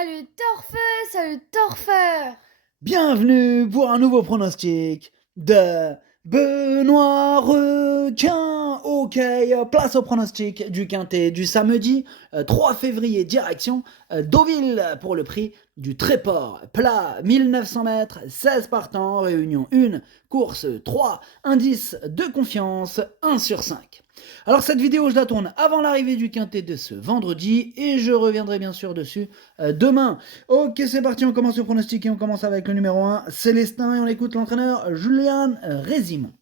Salut Torfeu, salut Torfeur. Bienvenue pour un nouveau pronostic de Benoît Requin. Ok, place au pronostic du quintet du samedi 3 février, direction Deauville pour le prix du Tréport. Plat 1900 mètres, 16 partants, réunion 1, course 3, indice de confiance 1 sur 5. Alors cette vidéo je la tourne avant l'arrivée du quintet de ce vendredi et je reviendrai bien sûr dessus demain. Ok, c'est parti, on commence le pronostic et on commence avec le numéro 1, Célestin, et on écoute l'entraîneur Julian Rézimon.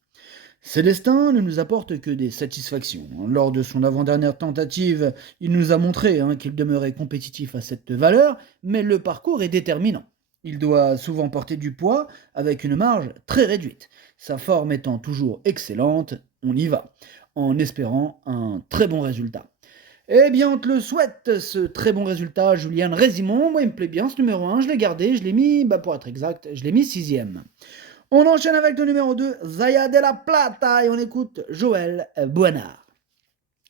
Célestin ne nous apporte que des satisfactions. Lors de son avant-dernière tentative, il nous a montré qu'il demeurait compétitif à cette valeur, mais le parcours est déterminant. Il doit souvent porter du poids avec une marge très réduite. Sa forme étant toujours excellente, on y va, en espérant un très bon résultat. Eh bien, on te le souhaite, ce très bon résultat, Julian Rézimon. Moi, il me plaît bien, ce numéro 1. Je l'ai gardé, je l'ai mis, pour être exact, je l'ai mis 6ème. On enchaîne avec le numéro 2, Zaya de la Plata, et on écoute Joël Buonard.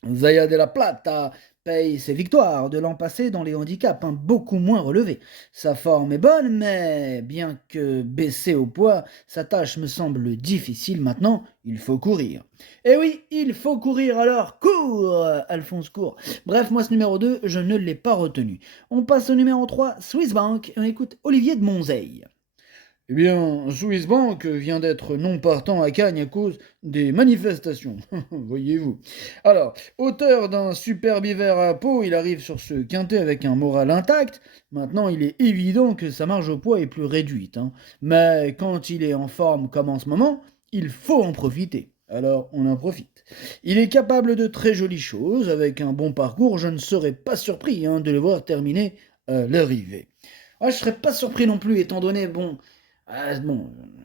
Zaya de la Plata paye ses victoires de l'an passé dans les handicaps, beaucoup moins relevés. Sa forme est bonne, mais bien que baissé au poids, sa tâche me semble difficile maintenant, il faut courir. Et oui, il faut courir, alors cours, Alphonse court. Bref, moi ce numéro 2, je ne l'ai pas retenu. On passe au numéro 3, Swiss Bank, et on écoute Olivier de Monzeil. Eh bien, Swiss Bank vient d'être non partant à Cagnes à cause des manifestations, voyez-vous. Alors, auteur d'un superbe hiver à Pau, il arrive sur ce quintet avec un moral intact. Maintenant, il est évident que sa marge au poids est plus réduite. Mais quand il est en forme comme en ce moment, il faut en profiter. Alors, on en profite. Il est capable de très jolies choses. Avec un bon parcours, je ne serais pas surpris de le voir terminer l'arrivée. Je serais pas surpris non plus, étant donné, bon,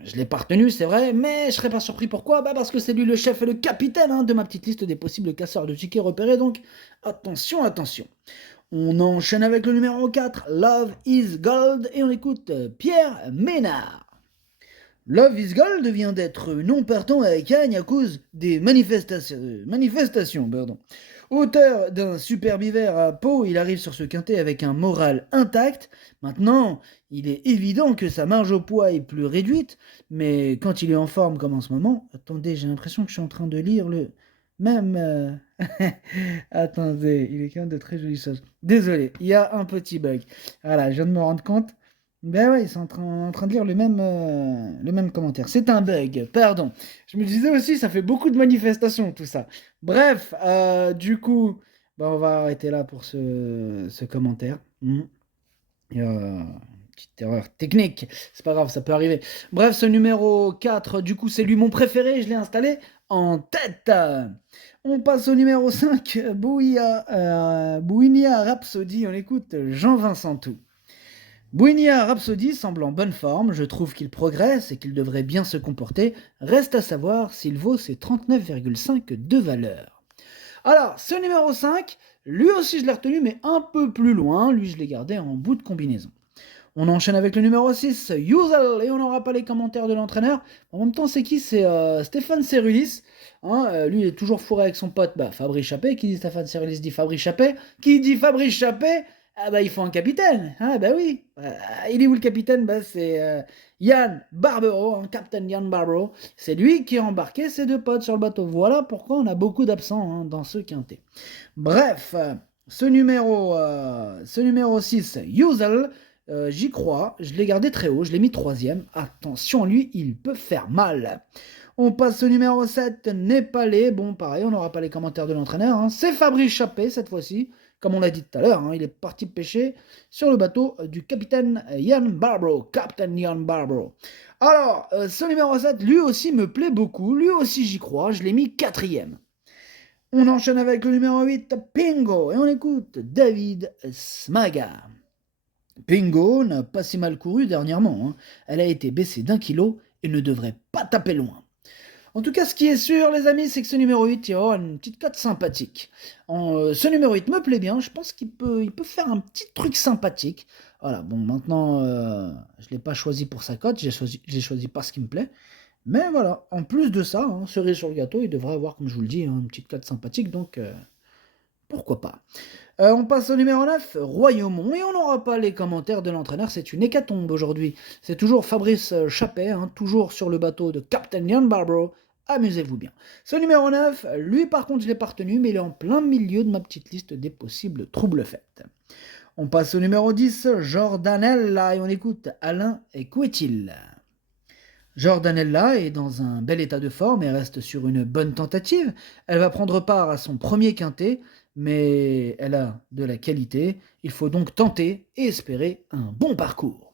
je l'ai pas retenu, c'est vrai, mais je serais pas surpris. Pourquoi? Parce que c'est lui le chef et le capitaine de ma petite liste des possibles casseurs de tickets repérés, donc attention, attention. On enchaîne avec le numéro 4, Love is Gold, et on écoute Pierre Ménard. Love is Gold vient d'être non partant à Cagnes à cause des manifestations. Auteur d'un superbe hiver à Pau, il arrive sur ce quintet avec un moral intact. Maintenant, il est évident que sa marge au poids est plus réduite, mais quand il est en forme comme en ce moment... Attendez, j'ai l'impression que je suis en train de lire le même... Attendez, il est quand même de très jolies choses. Désolé, il y a un petit bug. Voilà, je viens de me rendre compte. Ben ouais, ils sont en train de lire le même commentaire. C'est un bug, pardon. Je me disais aussi, ça fait beaucoup de manifestations, tout ça. Bref, du coup, on va arrêter là pour ce commentaire. Il y a une petite erreur technique, c'est pas grave, ça peut arriver. Bref, ce numéro 4, du coup, c'est lui mon préféré, je l'ai installé en tête. On passe au numéro 5, Bouinia Rhapsody, on écoute Jean-Vincent Tout. Bouinia Rhapsody semble en bonne forme, je trouve qu'il progresse et qu'il devrait bien se comporter, reste à savoir s'il vaut ses 39,5 de valeur. Alors, ce numéro 5, lui aussi je l'ai retenu, mais un peu plus loin, lui je l'ai gardé en bout de combinaison. On enchaîne avec le numéro 6, Usual, et on n'aura pas les commentaires de l'entraîneur. En même temps, c'est qui? C'est Stéphane Cerulis. Lui, il est toujours fourré avec son pote Fabrice Chappé. Qui dit Stéphane Cerulis dit Fabrice Chappé. Qui dit Fabrice Chappé? Il faut un capitaine. Oui. Il est où le capitaine? C'est Yann Barbero, Captain Yann Barbero. C'est lui qui a embarqué ses deux potes sur le bateau. Voilà pourquoi on a beaucoup d'absents dans ce quintet. Bref, ce numéro 6, Usual, j'y crois, je l'ai gardé très haut, je l'ai mis 3ème. Attention, lui, il peut faire mal. On passe au numéro 7, Népalais. Bon, pareil, on n'aura pas les commentaires de l'entraîneur. C'est Fabrice Chappé cette fois-ci. Comme on l'a dit tout à l'heure, il est parti pêcher sur le bateau du capitaine Yann Barbro. Captain Yann Barbro. Alors, ce numéro 7, lui aussi me plaît beaucoup. Lui aussi, j'y crois. Je l'ai mis 4ème. On enchaîne avec le numéro 8, Pingo. Et on écoute David Smaga. Pingo n'a pas si mal couru dernièrement. Elle a été baissée d'1 kilo et ne devrait pas taper loin. En tout cas, ce qui est sûr, les amis, c'est que ce numéro 8, il va avoir une petite cote sympathique. Ce numéro 8 me plaît bien, je pense qu'il peut faire un petit truc sympathique. Voilà, bon, maintenant, je ne l'ai pas choisi pour sa cote, j'ai choisi parce qu'il me plaît. Mais voilà, en plus de ça, cerise sur le gâteau, il devrait avoir, comme je vous le dis, une petite cote sympathique, donc pourquoi pas. On passe au numéro 9, Royaumont, et on n'aura pas les commentaires de l'entraîneur, c'est une hécatombe aujourd'hui. C'est toujours Fabrice Chappet, hein, toujours sur le bateau de Captain Ian Barbaro. Amusez-vous bien. Ce numéro 9, lui par contre je l'ai pas retenu, mais il est en plein milieu de ma petite liste des possibles troubles faits. On passe au numéro 10, Jordanella, et on écoute Alain et Couetil. Jordanella est dans un bel état de forme et reste sur une bonne tentative. Elle va prendre part à son premier quintet, mais elle a de la qualité. Il faut donc tenter et espérer un bon parcours.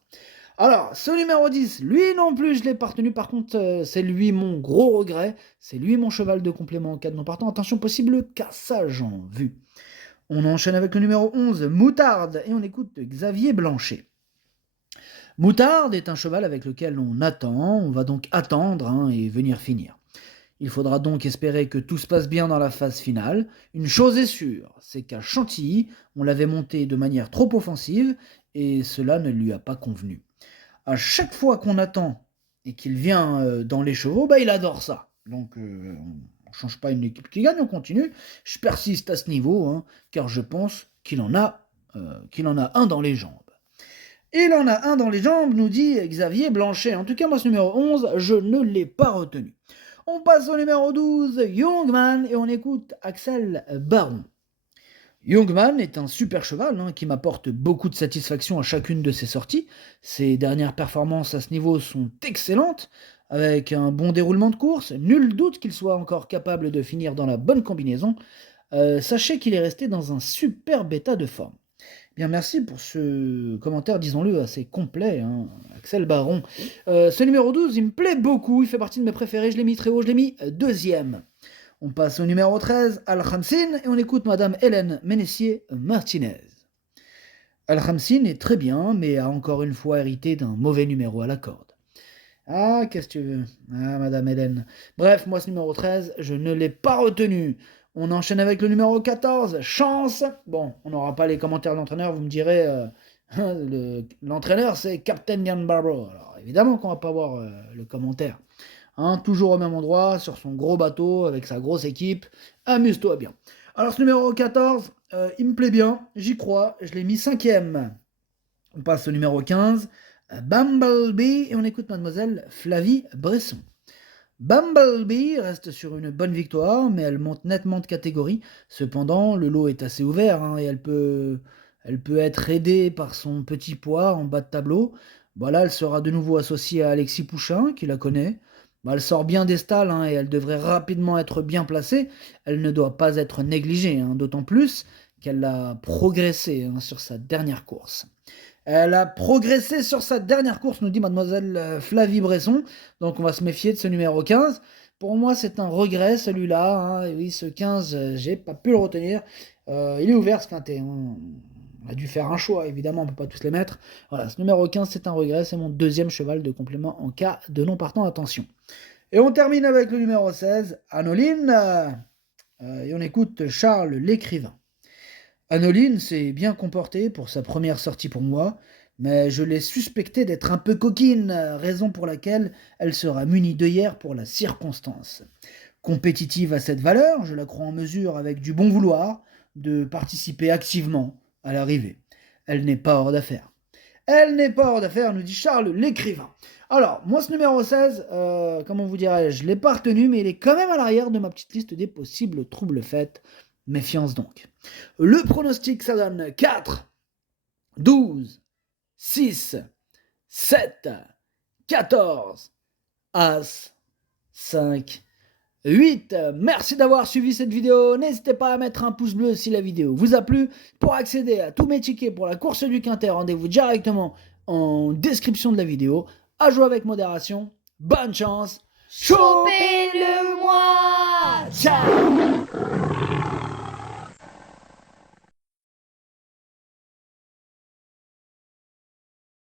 Alors, ce numéro 10, lui non plus, je ne l'ai pas retenu. Par contre, c'est lui mon gros regret. C'est lui mon cheval de complément en cas de non partant. Attention, possible cassage en vue. On enchaîne avec le numéro 11, Moutarde, et on écoute Xavier Blanchet. Moutarde est un cheval avec lequel on attend, on va donc attendre et venir finir. Il faudra donc espérer que tout se passe bien dans la phase finale. Une chose est sûre, c'est qu'à Chantilly, on l'avait monté de manière trop offensive et cela ne lui a pas convenu. À chaque fois qu'on attend et qu'il vient dans les chevaux, il adore ça. Donc on ne change pas une équipe qui gagne, on continue. Je persiste à ce niveau, car je pense qu'il en a un dans les jambes. Il en a un dans les jambes, nous dit Xavier Blanchet. En tout cas, moi, ce numéro 11, je ne l'ai pas retenu. On passe au numéro 12, Youngman, et on écoute Axel Baron. Youngman est un super cheval qui m'apporte beaucoup de satisfaction à chacune de ses sorties. Ses dernières performances à ce niveau sont excellentes, avec un bon déroulement de course. Nul doute qu'il soit encore capable de finir dans la bonne combinaison. Sachez qu'il est resté dans un superbe état de forme. Bien, merci pour ce commentaire, disons-le, assez complet, Axel Baron. Ce numéro 12, il me plaît beaucoup, il fait partie de mes préférés, je l'ai mis très haut, je l'ai mis deuxième. On passe au numéro 13, Al-Khamsin, et on écoute Madame Hélène Ménessier-Martinez. Al-Khamsin est très bien, mais a encore une fois hérité d'un mauvais numéro à la corde. Ah, qu'est-ce que tu veux? Ah, Madame Hélène. Bref, moi, ce numéro 13, je ne l'ai pas retenu. On enchaîne avec le numéro 14, Chance. Bon, on n'aura pas les commentaires de l'entraîneur, vous me direz, l'entraîneur c'est Captain Ian Barbaro. Alors évidemment qu'on va pas voir le commentaire. Toujours au même endroit, sur son gros bateau, avec sa grosse équipe. Amuse-toi bien. Alors ce numéro 14, il me plaît bien, j'y crois, je l'ai mis 5e. On passe au numéro 15, Bumblebee, et on écoute Mademoiselle Flavie Bresson. Bumblebee reste sur une bonne victoire, mais elle monte nettement de catégorie. Cependant, le lot est assez ouvert et elle peut être aidée par son petit poids en bas de tableau. Là, elle sera de nouveau associée à Alexis Pouchin, qui la connaît. Elle sort bien des stalles et elle devrait rapidement être bien placée. Elle ne doit pas être négligée, d'autant plus qu'elle a progressé sur sa dernière course. Elle a progressé sur sa dernière course, nous dit Mademoiselle Flavie Bresson. Donc on va se méfier de ce numéro 15. Pour moi, c'est un regret celui-là. Et oui, ce 15, j'ai pas pu le retenir. Il est ouvert ce quintet. On a dû faire un choix, évidemment, on ne peut pas tous les mettre. Voilà, ce numéro 15, c'est un regret. C'est mon deuxième cheval de complément en cas de non partant. Attention. Et on termine avec le numéro 16, Anoline. Et on écoute Charles l'écrivain. Anoline s'est bien comportée pour sa première sortie pour moi, mais je l'ai suspectée d'être un peu coquine, raison pour laquelle elle sera munie d'œillères pour la circonstance. Compétitive à cette valeur, je la crois en mesure, avec du bon vouloir, de participer activement à l'arrivée. Elle n'est pas hors d'affaire. Elle n'est pas hors d'affaire, nous dit Charles l'écrivain. Alors, moi ce numéro 16, comment vous dirais-je, je ne l'ai pas retenu, mais il est quand même à l'arrière de ma petite liste des possibles troubles faits. Méfiance donc. Le pronostic, ça donne 4, 12, 6, 7, 14, As, 5, 8. Merci d'avoir suivi cette vidéo. N'hésitez pas à mettre un pouce bleu si la vidéo vous a plu. Pour accéder à tous mes tickets pour la course du Quintet, rendez-vous directement en description de la vidéo. À jouer avec modération. Bonne chance. Chopez-le-moi! Ciao.